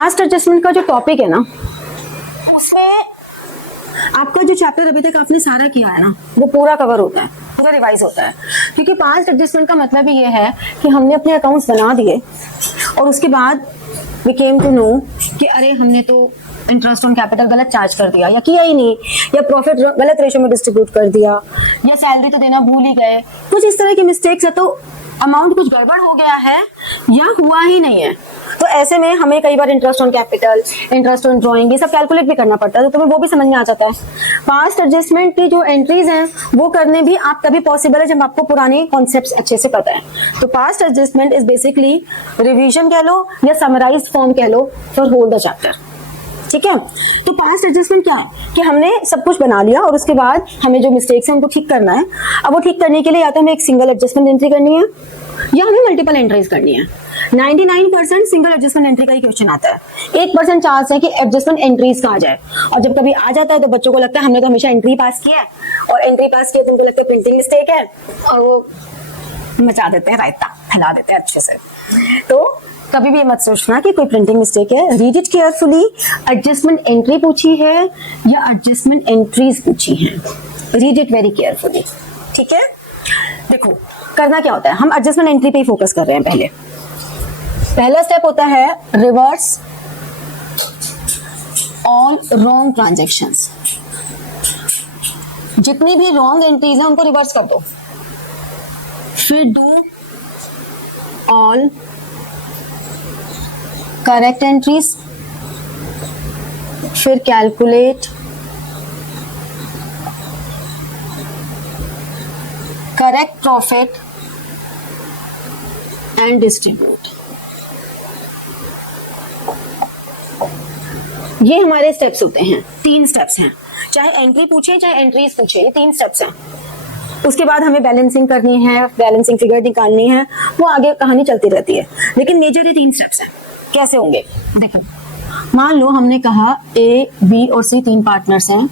Cast adjustment का जो topic है ना, उसमें आपका जो चैप्टर अभी तक आपने सारा किया है ना, वो पूरा कवर होता है, पूरा रिवाइज होता है। क्योंकि पास्ट एडजस्टमेंट का मतलब ही ये है कि हमने अपने अकाउंट्स बना दिए और उसके बाद वी केम टू नो कि अरे हमने तो इंटरेस्ट ऑन कैपिटल गलत चार्ज कर दिया या किया ही नहीं, या प्रॉफिट गलत रेशो में डिस्ट्रीब्यूट कर दिया, या सैलरी तो देना भूल ही गए। कुछ इस तरह की मिस्टेक्स है, तो अमाउंट कुछ गड़बड़ हो गया है या हुआ ही नहीं है। तो ऐसे में हमें कई बार interest on capital, interest on drawing, ये सब कैलकुलेट भी करना पड़ता है, तो तुम्हें वो भी समझ में आ जाता है। पास्ट एडजस्टमेंट की जो एंट्रीज हैं वो करने भी आप तभी पॉसिबल है जब आपको पुराने कॉन्सेप्ट्स अच्छे से पता है। तो past adjustment is basically revision कह लो या समराइज्ड फॉर्म कह लो फॉर होल द चैप्टर। ठीक है, तो पास्ट एडजस्टमेंट क्या है कि हमने सब कुछ बना लिया और उसके बाद हमें जो मिस्टेक्स हैं उनको ठीक करना है। अब वो ठीक करने के लिए या तो हमें एक सिंगल एडजस्टमेंट एंट्री करनी है या हमें मल्टीपल एंट्रीज करनी है। 99% सिंगल एडजस्टमेंट एंट्री का ही क्वेश्चन आता है, 1% चांस है कि एडजस्टमेंट एंट्रीज का आ जाए। और जब कभी आ जाता है तो बच्चों को लगता है हमने तो हमेशा एंट्री पास किया है, और एंट्री पास किया तो उनको लगता है प्रिंटिंग मिस्टेक है, और वो मचा देते हैं, रायता फैला देते हैं अच्छे से। तो कभी भी मत सोचना कि कोई प्रिंटिंग मिस्टेक है, read it carefully. Adjustment entry पूछी है या एडजस्टमेंट एंट्रीज पूछी है, रीड इट वेरी केयरफुली। ठीक है, देखो करना क्या होता है, हम एडजस्टमेंट एंट्री पे ही फोकस कर रहे हैं। पहला स्टेप होता है रिवर्स ऑल रॉन्ग ट्रांजैक्शंस। जितनी भी रॉन्ग एंट्रीज हैं उनको रिवर्स कर दो, फिर डू ऑल करेक्ट एंट्रीज, फिर calculate correct profit and distribute. ये हमारे स्टेप्स होते हैं, 3 स्टेप्स हैं। चाहे एंट्री पूछे चाहे एंट्रीज पूछे, ये 3 स्टेप्स हैं। उसके बाद हमें बैलेंसिंग करनी है, बैलेंसिंग फिगर निकालनी है, वो आगे कहानी चलती रहती है। लेकिन मेजर ये 3 स्टेप्स हैं। कैसे होंगे देखो, मान लो हमने कहा A, B और C 3 पार्टनर्स हैं।